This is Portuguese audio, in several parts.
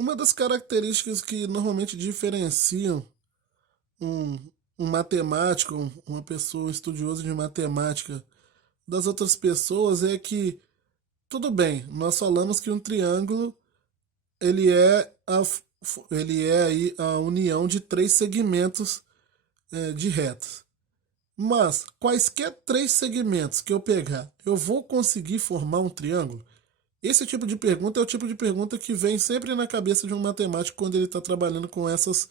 Uma das características que normalmente diferenciam um, um matemático, uma pessoa estudiosa de matemática das outras pessoas é que, tudo bem, nós falamos que um triângulo ele é aí a união de três segmentos de retas. Mas quaisquer três segmentos que eu pegar, eu vou conseguir formar um triângulo? Esse tipo de pergunta é o tipo de pergunta que vem sempre na cabeça de um matemático quando ele está trabalhando com essas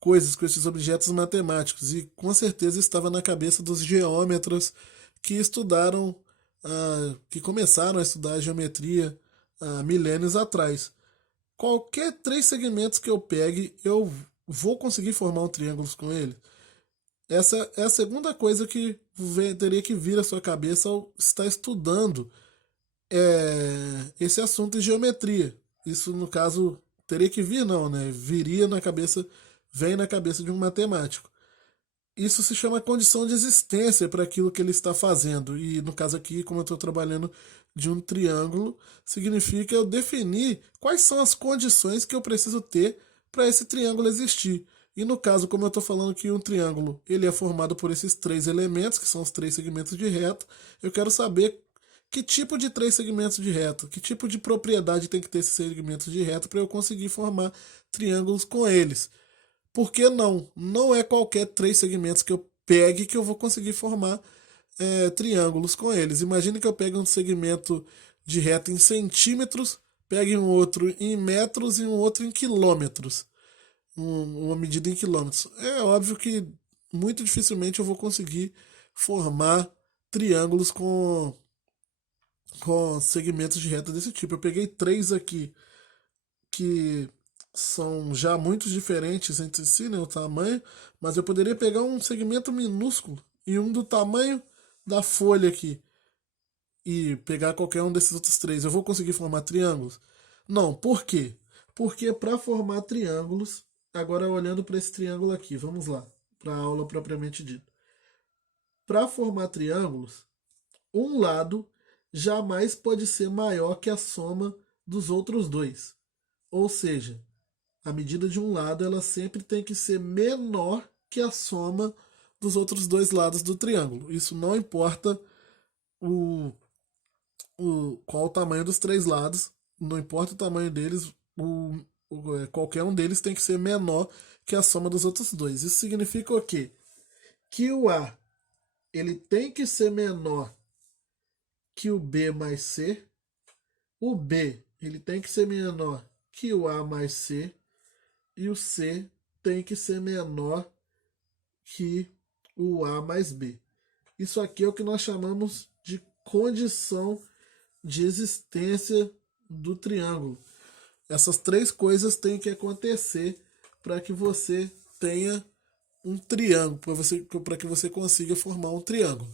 coisas, com esses objetos matemáticos. E com certeza estava na cabeça dos geômetras que estudaram, que começaram a estudar geometria há milênios atrás. Qualquer três segmentos que eu pegue, eu vou conseguir formar um triângulo com ele. Essa é a segunda coisa que teria que vir à sua cabeça ao estar estudando esse assunto de geometria. Isso, no caso, teria que vir, não, né? Viria na cabeça, vem na cabeça de um matemático. Isso se chama condição de existência para aquilo que ele está fazendo. E no caso aqui, como eu estou trabalhando de um triângulo, significa eu definir quais são as condições que eu preciso ter para esse triângulo existir. E no caso, como eu estou falando que um triângulo ele é formado por esses três elementos, que são os três segmentos de reta, eu quero saber que tipo de três segmentos de reta, que tipo de propriedade tem que ter esses segmentos de reta para eu conseguir formar triângulos com eles. Por que não? Não é qualquer três segmentos que eu pegue que eu vou conseguir formar triângulos com eles. Imagine que eu pegue um segmento de reta em centímetros, pegue um outro em metros e um outro em quilômetros. Uma medida em quilômetros. É óbvio que muito dificilmente eu vou conseguir formar triângulos com segmentos de reta desse tipo. Eu peguei três aqui que são já muito diferentes entre si, né, o tamanho, mas eu poderia pegar um segmento minúsculo e um do tamanho da folha aqui e pegar qualquer um desses outros três. Eu vou conseguir formar triângulos? Não, por quê? Porque para formar triângulos, agora olhando para esse triângulo aqui, vamos lá, para a aula propriamente dita. Para formar triângulos, um lado jamais pode ser maior que a soma dos outros dois. Ou seja, a medida de um lado ela sempre tem que ser menor que a soma dos outros dois lados do triângulo. Isso não importa o, qual o tamanho dos três lados, não importa o tamanho deles, qualquer um deles tem que ser menor que a soma dos outros dois. Isso significa o quê? Que o A ele tem que ser menor que o B mais C, o B ele tem que ser menor que o A mais C, e o C tem que ser menor que o A mais B. Isso aqui é o que nós chamamos de condição de existência do triângulo. Essas três coisas têm que acontecer para que você tenha um triângulo, para que você consiga formar um triângulo.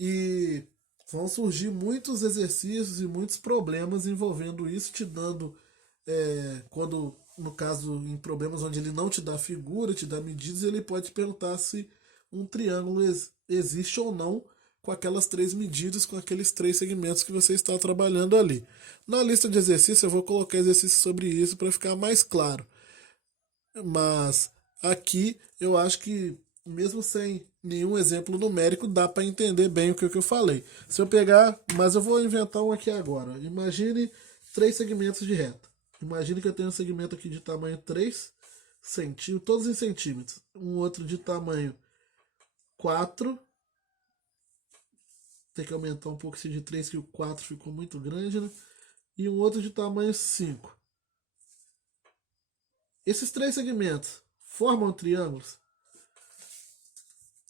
E vão surgir muitos exercícios e muitos problemas envolvendo isso, te dando, quando, no caso, em problemas onde ele não te dá figura, te dá medidas, ele pode te perguntar se um triângulo existe ou não com aquelas três medidas, com aqueles três segmentos que você está trabalhando ali. Na lista de exercícios eu vou colocar exercícios sobre isso para ficar mais claro. Mas aqui eu acho que, mesmo sem nenhum exemplo numérico, dá para entender bem o que eu falei. Se eu pegar, mas eu vou inventar um aqui agora. Imagine três segmentos de reta. Imagine que eu tenho um segmento aqui de tamanho 3 centímetros, todos em centímetros. Um outro de tamanho 4. Tem que aumentar um pouco esse de 3 que o 4 ficou muito grande, né? E um outro de tamanho 5. Esses três segmentos formam triângulos.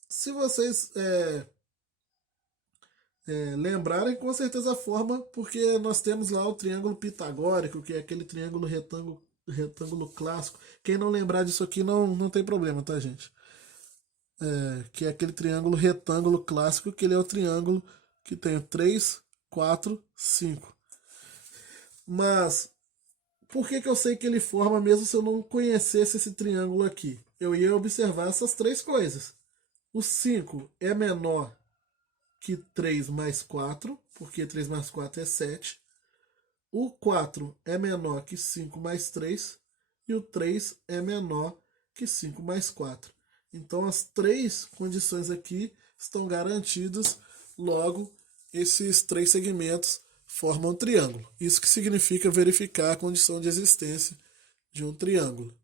Se vocês lembrarem, com certeza forma, porque nós temos lá o triângulo pitagórico, que é aquele triângulo retângulo clássico. Quem não lembrar disso aqui não tem problema, tá, gente? Que é aquele triângulo retângulo clássico, que ele é o triângulo que tem 3, 4, 5. Mas por que eu sei que ele forma mesmo se eu não conhecesse esse triângulo aqui? Eu ia observar essas três coisas. O 5 é menor que 3 mais 4, porque 3 mais 4 é 7. O 4 é menor que 5 mais 3 e o 3 é menor que 5 mais 4. Então, as três condições aqui estão garantidas, logo, esses três segmentos formam um triângulo. Isso que significa verificar a condição de existência de um triângulo.